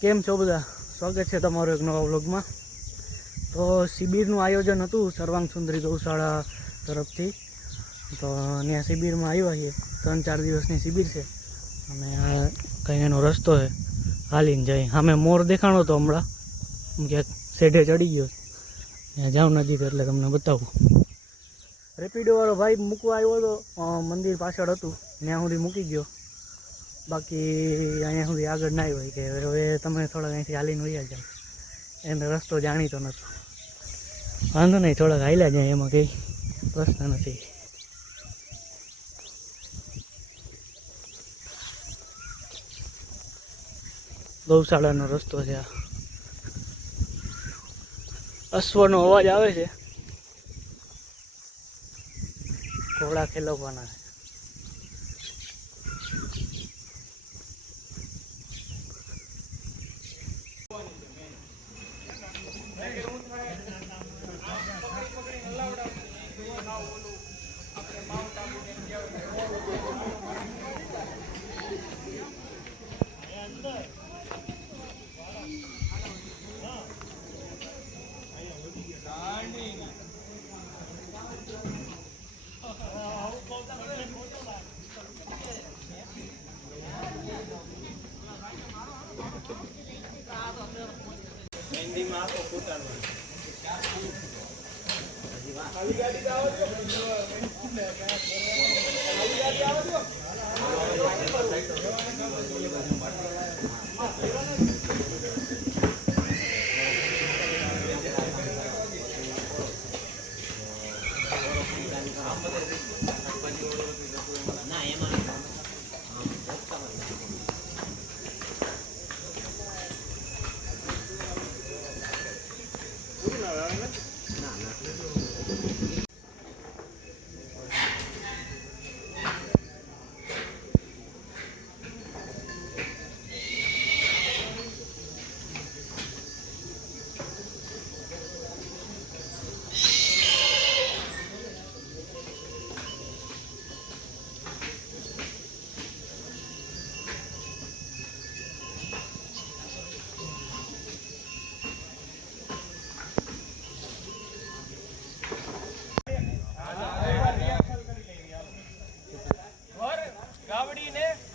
કેમ છો બધા? સ્વાગત છે તમારું એક નવા વ્લોગમાં. તો શિબિરનું આયોજન હતું સર્વાંગ સુંદરી ગૌશાળા તરફથી. તો ત્યાં શિબિરમાં આવ્યા છીએ. 3-4 દિવસની શિબિર છે અને કંઈ એનો રસ્તો છે, હાલીને જાય. સામે મોર દેખાણો તો હમણાં ક્યાંક શેઢે ચડી ગયો. ત્યાં જાઉં નજીક એટલે તમને બતાવું. રેપિડોવાળો ભાઈ મૂકવા આવ્યો હતો, મંદિર પાછળ હતું ત્યાં સુધી મૂકી ગયો. બાકી અહીંયા સુધી આગળ ના હોય કે હવે તમે થોડાક અહીંથી હાલીને વયા જાઓ. એને રસ્તો જાણીતો નહોતો. વાંધો નહીં, થોડાક હાલ્યા જાય, એમાં કંઈ પ્રશ્ન નથી. ગૌશાળાનો રસ્તો છે આ. અશ્વનો અવાજ આવે છે, ઘોડા ખેલવવાના છે.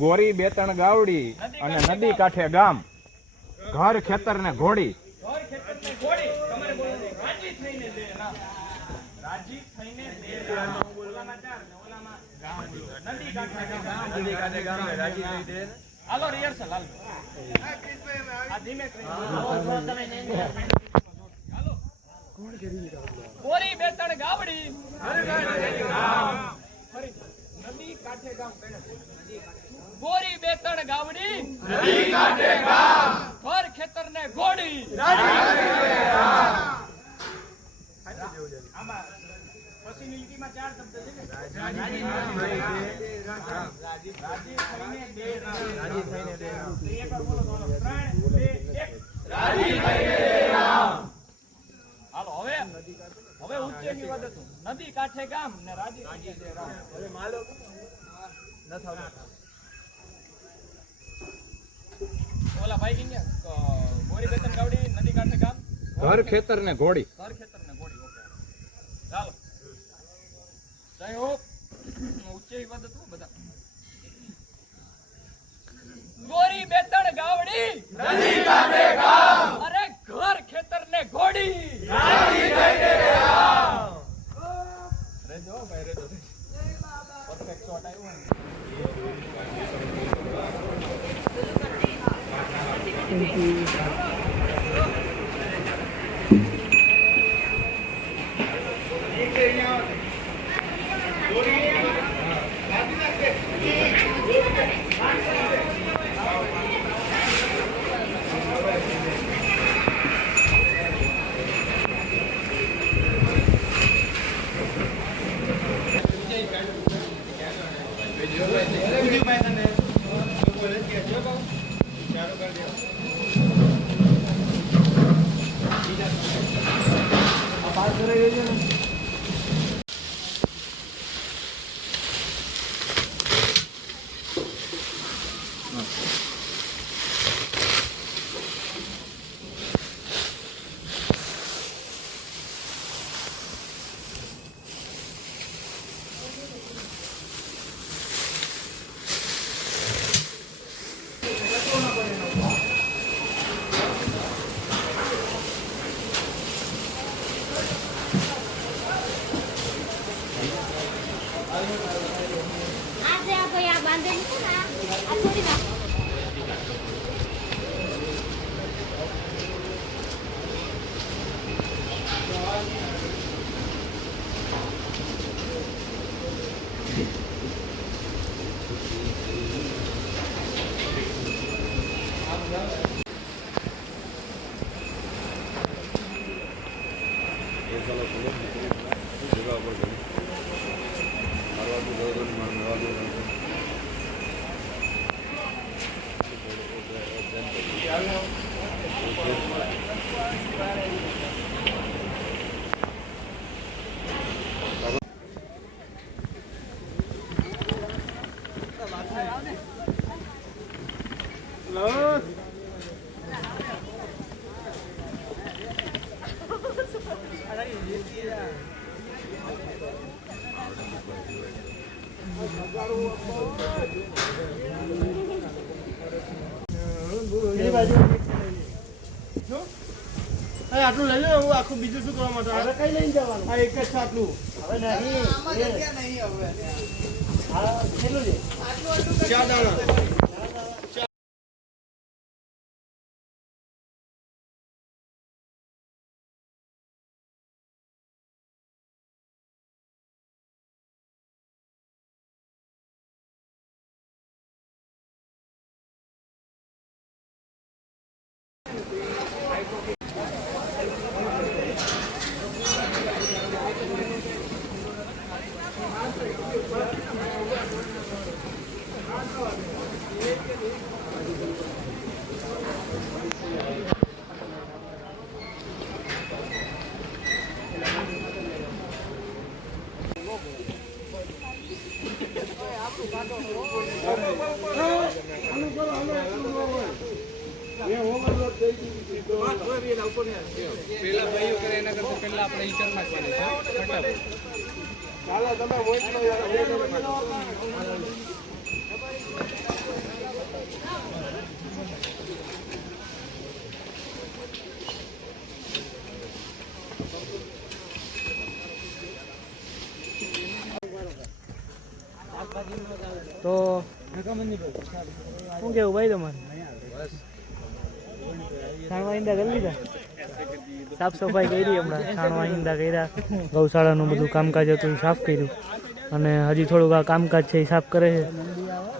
ગોરી બેતણ ગાવડી અને નદી કાંઠે ગામ, ઘર ખેતર ને ઘોડી. ગોરી બેતણ ગાવડી નદી કાંઠે ગામ, ગોરી બેતણ ગાવડી નદી કાંઠે ગામ, ઘર ખેતર ને ઘોડી. આમાં પછીની લીટીમાં 4 શબ્દ છે ને, રાજી થઈને દે, રાજી થઈને દે. એક વાર બોલો, 3, 2, 1. રાજી થઈને દે રામ. હાલો હવે ઉચ્ચેની વાત હતું. નદી કાંઠે ગામ ને રાજી થઈને દે રામ. હવે માલો ન થાવ. ઓલા ભાઈ કિંગ ગોરી બેતન ગાવડી નદી કાંઠે ગામ, ઘર ખેતર ને ઘોડી. ઘર ખેતર ને ઘોડી. ઓકે ચાલો, જય હો. ઉચ્ચે વાત હતું બધા. ગોરી બેતણ ગાવડી નદી કાંઠે ગામ, અરે ઘર ખેતર ને ઘોડી. રાજી થઈને રામ. રેજો ભાઈ રેજો. પરફેક્ટ શોટ આવ્યો ને. Thank you. ચાલુ કરી દો. આજે આ ભાઈ આ બાંધેલું છે ને આ છોડી નાખો. આટલું લઈ લો હું આખું બીજું શું કરવા માટે હવે કઈ લઈને જવાનું આ એક જ છે આટલું હવે કેટલું છે 4 દાણા તો શું કેવું ભાઈ તમારે છાણવા ઈંડા કરી લીધા સાફ સફાઈ કરી હમણાં છાણવા ઈંડા કર્યા ગૌશાળાનું બધું કામકાજ હતું એ સાફ કર્યું અને હજી થોડુંક આ કામકાજ છે એ સાફ કરે છે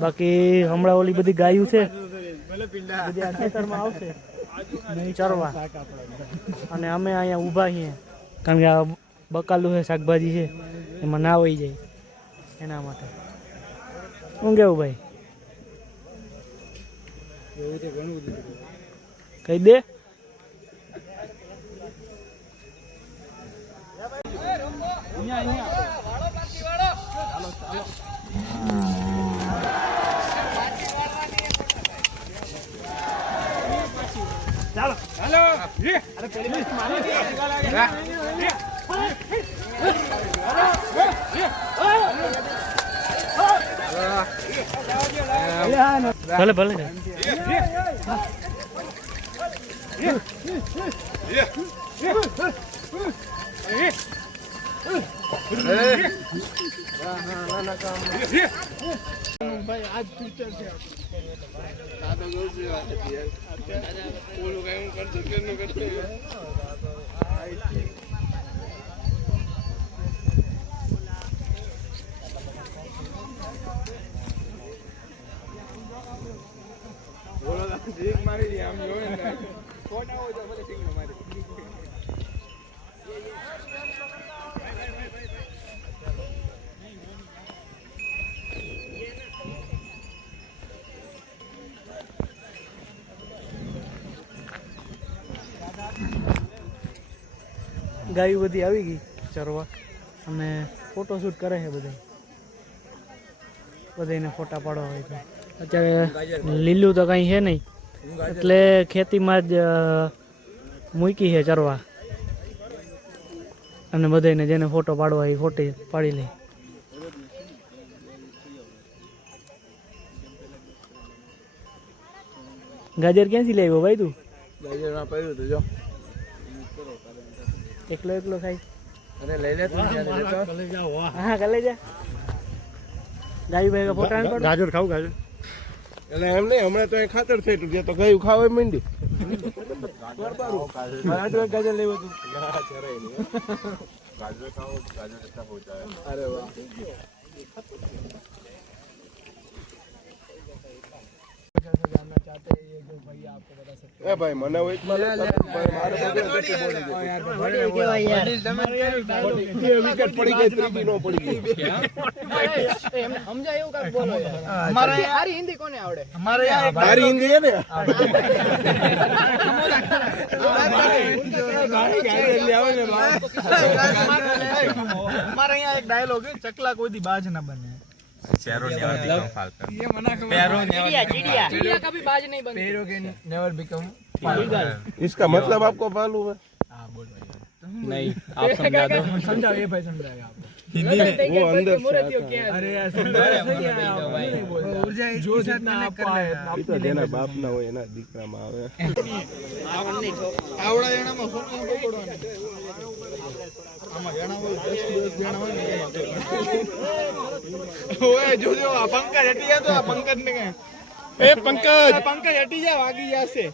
બાકી હમણાં ઓલી બધી ગાયું છે બધી આ ખેતરમાં આવશે ચરવા અને અમે અહીંયા ઊભા છીએ કારણ કે આ બકાલું છે શાકભાજી છે એમાં ના વહી જાય એના માટે શું કેવું ભાઈ કહી દે ભલે ભલે ભાઈ આજ ફ્યુચર છે મારી આમ જોવે ને ફોટા હોય તો ભલે સિંગનો મારી ગાયું બધી આવી ગઈ ચરવા અને ફોટોશૂટ કરે છે બધાને ફોટા પાડવા હોય તો અત્યારે લીલું તો કંઈ છે નહીં એટલે ખેતીમાં જ મૂકી છે ચરવા અને બધાને જેને ફોટો પાડવા એ ફોટો પાડી લે. ગાજર ક્યાંથી લાવ્યો ભાઈ તું? ગાજરમાં પડ્યું હતું જો. એકલો એકલો ખાઈ? અરે લઈ લે તું હા કલે જા ગાયું ભાઈ ફોટા પાડો. ગાજર ખાવ ગાજર. એટલે એમ નહીં હમણાં તો એ ખાતર થઈ હતું તો ગયું ખાવા માંડી. ગાજર લેવું હતું. અરે વાહ. ए भाई મને वो इतना मारे विकेट पड़ी गई त्रिबी नो पड़ी गई સમજાય એવું કાક બોલો યાર. અમારે સારી હિન્દી કોને આવડે? हमारे यहाँ भारी हिंदी है ना हमारे यहाँ एक डायलॉग है, चकला कोई दी बाज ना बने. चिड़िया कभी बाज नहीं बनती. पैरों के नेवर बिकम. इसका मतलब आपको मालूम है? नहीं आप समझा दो. समझाओ ये भाई समझाएगा आपको. वो अंदर से अरे यार जो जितना आप पाए तो देना बाप ना हो एना દીકરા માં આવે આવડા જણામાં ફોટો પકડવાનો. આમાં જણા હોય 10 જણા હોય ને ઓય જોજો આ પંકજ હટી જા. તો આ પંકજ ને કે એ પંકજ હટી જા, વાગી જશે.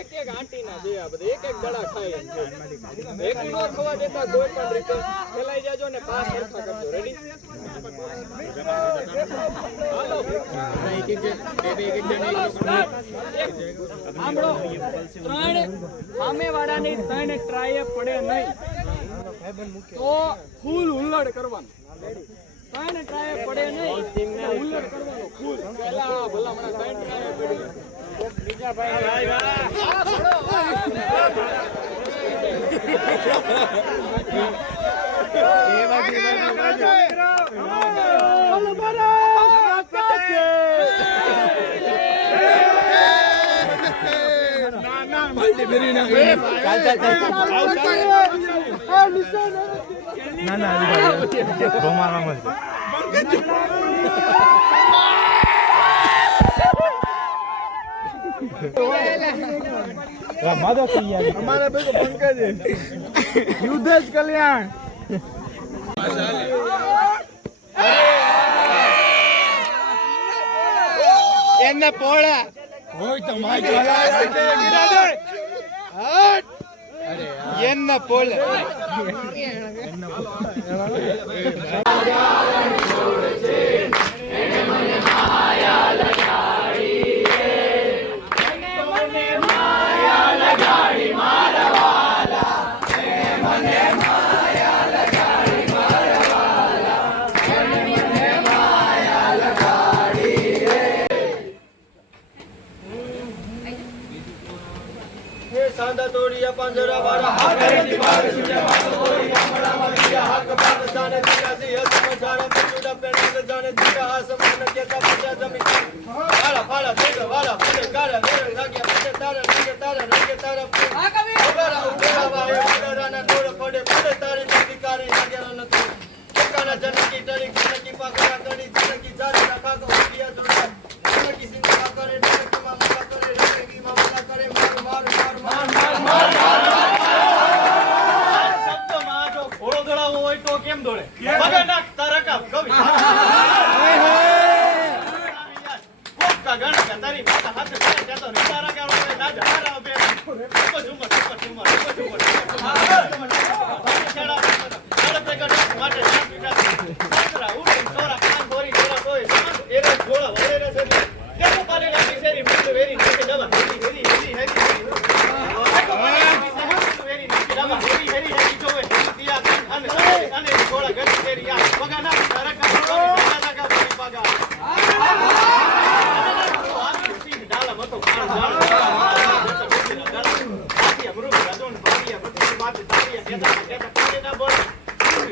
એક એક આંટી ના છે આ બધા, એક એક ગળા ખાય એક નો ખવા દેતા કોઈ પણ રીતે ફેલાઈ જાજો ને પાસ સરખા કરજો. રેડી? સાંભળો, સામે વાળાની 3 ટ્રાય પડે નહીં તો ફૂલ હુલ્લડ કરવાનું. 3 ટ્રાય પડે નહીં તો હુલ્લડ કરવાનો ફૂલ. પહેલા ભલા મને 3 ટ્રાય પડી બીજા ભાઈ हमारे भाई को पंकज है. युद्ध ज कल्याण. એને પોળા હોય તો માઈક લગાવે છે બિરાદર. હટ. અરે એને પોળા સાંદા તોડિયા પાંજરા વાળા હાથ કરી બાર સુજા માથો તોડી ગામડા માં દિયા હક બાદ જાને દિયા દિયા સમજારા મુડા પેણ જાને દિયા આસમાન કે તપસ્યા જમીન વાળા ફાળા ફેર વાળા ફેર કાળા મેર લાગ્યા પતે તારા લાગે તારા આ કવિ ઉભરા ઉભરા વાય ઉડરાના દોર પડે પડે તારી અધિકારી લાગ્યા નથી ટકાના જનકી તરી જનકી પાકરા કરી જનકી જારી રાખા કો દિયા જોડા જનકી સિંધા કરે જનકી માં કરે જનકી માં કરે માર માર માર માર શબ્દ માં જો ઘોડો દોડાવો હોય તો કેમ દોડે? મગર નાખ તારકા કવિ કોકા ગણકા તારી માતા હાથ કરે તો તારા કે ના જરા બે ઝુમર ઝુમર ઝુમર ઝુમર છડા છડા પ્રગટ માટે સારા ઉડી છોરા કાન બોરી છોરા કોઈ એરે ઘોડા વળે રે છે કેમ પાલે રાખી સેરી મુંડ વેરી નીચે જવા હેરી હેરી હેરી હેરી હેરી જોવે દિયા અને ઘોડા પાગા ના તારે કાકા બની પાગા ડાલા મતો ડાલા મૃગ રાધોન ભાગિયા બધી વાત તારીયા કેતા કેતા પાડે ના બોલ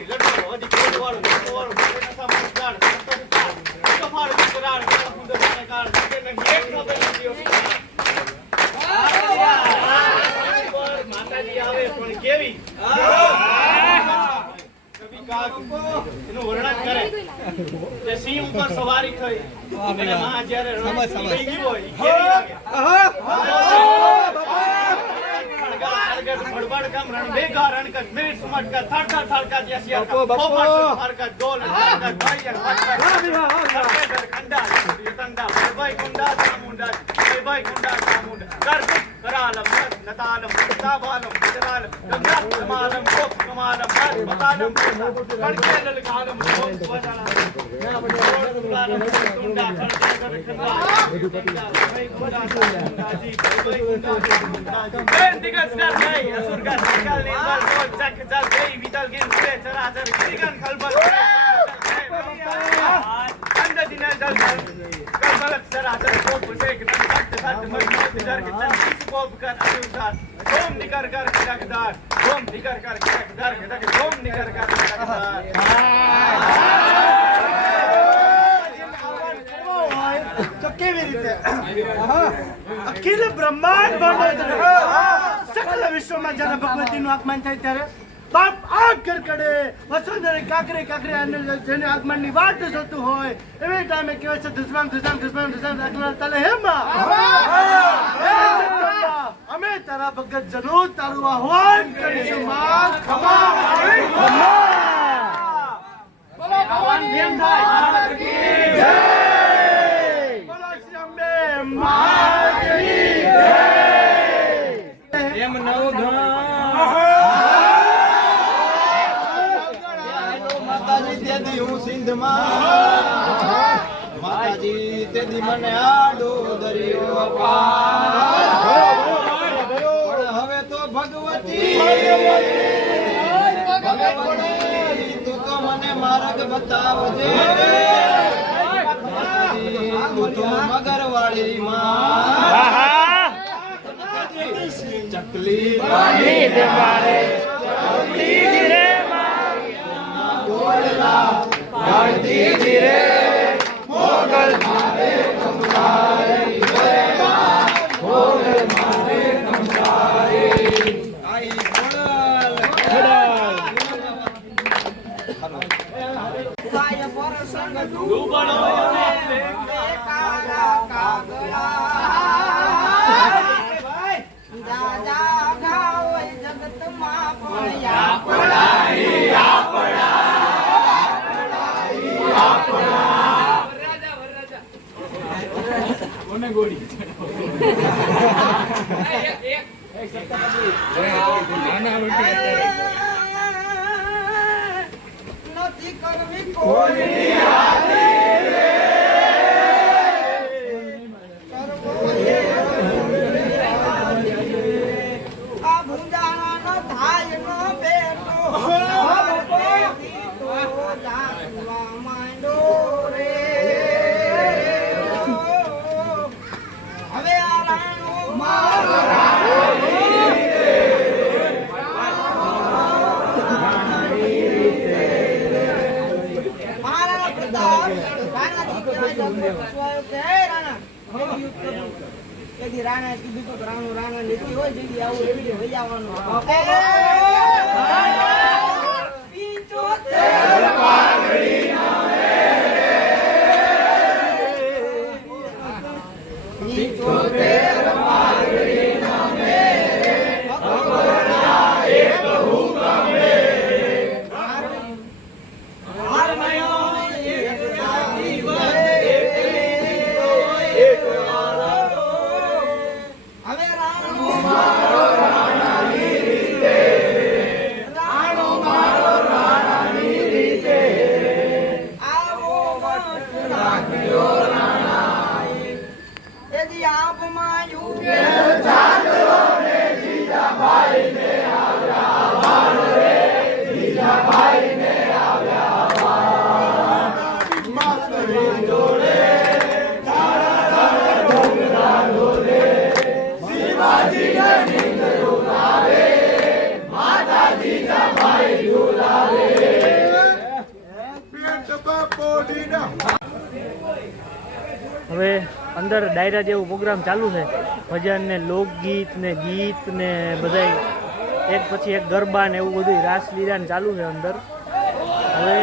લડવાનો અધિક વાળો વાળો ના સામે ગાડ તો ફાડ કરાર મુંદર કાળ કે એક નો બેલ્યો માતાજી આવે પણ કેવી કવિ કાગ એનું વર્ણન કરે જે સિંહ ઉપર સવારી થઈ અને મહા જ્યારે રણ થઈ ગયો હોય કેવી લાગે બડબડ કમ રણ બેગા રણ કા મેર સુમટ કા થડકા થડકા જેસિયા કા પોપટ થડકા ડોલ થડકા ભાઈયા ફટકા ખંડા યતંડા ભાઈ કુંડા ચામુંડા ભાઈ કુંડા ચામુંડા કર કરાલમ નતાલમ તાબાલમ ગુજરાલમ ગંગા કમાલમ કોપ કમાલમ બતાલમ કડકેલ કાલમ કોપ બતાલમ કુંડા ખંડા ખંડા ભાઈ કુંડા ચામુંડાજી ભાઈ કુંડા ચામુંડાજી બેન દિગસ ના નહીં અસુર કા સકલ નિર્મલ બોલ ચક ચલ ગઈ વિતલ ગિન સે ચરાચર ગિરગન ખલબલ અંદ દિન દલ કલબલ ચરાચર કોપ સે કે તખ્ત સત મજમત દર કે ચંદીસ કોપ કર અનુસાર ઓમ નિકર કર જગદાર ઓમ નિકર કર જગદાર કે ઓમ નિકર કર જગદાર તો કેવી રીતે અખિલ બ્રહ્માંડ સકલ વિશ્વમાં જ્યારે ભગવતીનું આગમન થાય ત્યારે બાપ આગ કરકડે વસુંધરે કાકરે કાકરે જેને આગમનની વાટ જોતું હોય એવી ટાઈમે કહેવાય છે દુશ્મન દુશ્મન દુશ્મન દુશ્મન રાખનાર તલે હેમાં અમે તારા ભગત જરૂર તારું આહ્વાન કરીશું માં ખમા બોલો ભગવાન ધ્યાન થાય બોલો શ્રી અંબે માતની જય એમ માતાજી તેથી હું સિંધમાં માતાજી તેથી મને આડો દરિયો પાર પણ હવે તો ભગવતી તું તો મને માર્ગ બતાવજે માતાજી તું તો મગરવાળી માં ચકલી વાળી દે મારે ચકલી રે ગાડી જીરે મોગલ મારે કમલાઈ મોગલ મારે કમલાઈ આઈ ખોડલ કાય પર સંગ ડૂબણો ને કાળા કાગડા ભાઈ જા જા ગાવ જગતમાં પડ્યા પડાઈ આપડા નથી કરવી કોઈ આ ભૂંજાનો ભાઈ નો બેટો રાણા કીધું તો રાણા નીતિ હોય જલ્દી આવું એવી લઈ આવવાનું રાણો મારો રાણાની રીતે અંદર ડાયરા જેવો પ્રોગ્રામ ચાલુ છે. ભજન ને લોકગીત ને ગીત ને બધાય એક પછી એક ગરબા ને એવું બધું રાસલીલા ને ચાલુ છે અંદર. હવે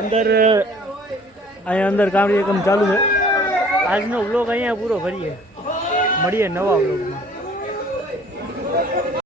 અંદર અહીંયા અંદર કાર્યક્રમ ચાલુ છે. આજનો વ્લોગ અહીંયા પૂરો કરીએ. મળીએ નવા વ્લોગમાં.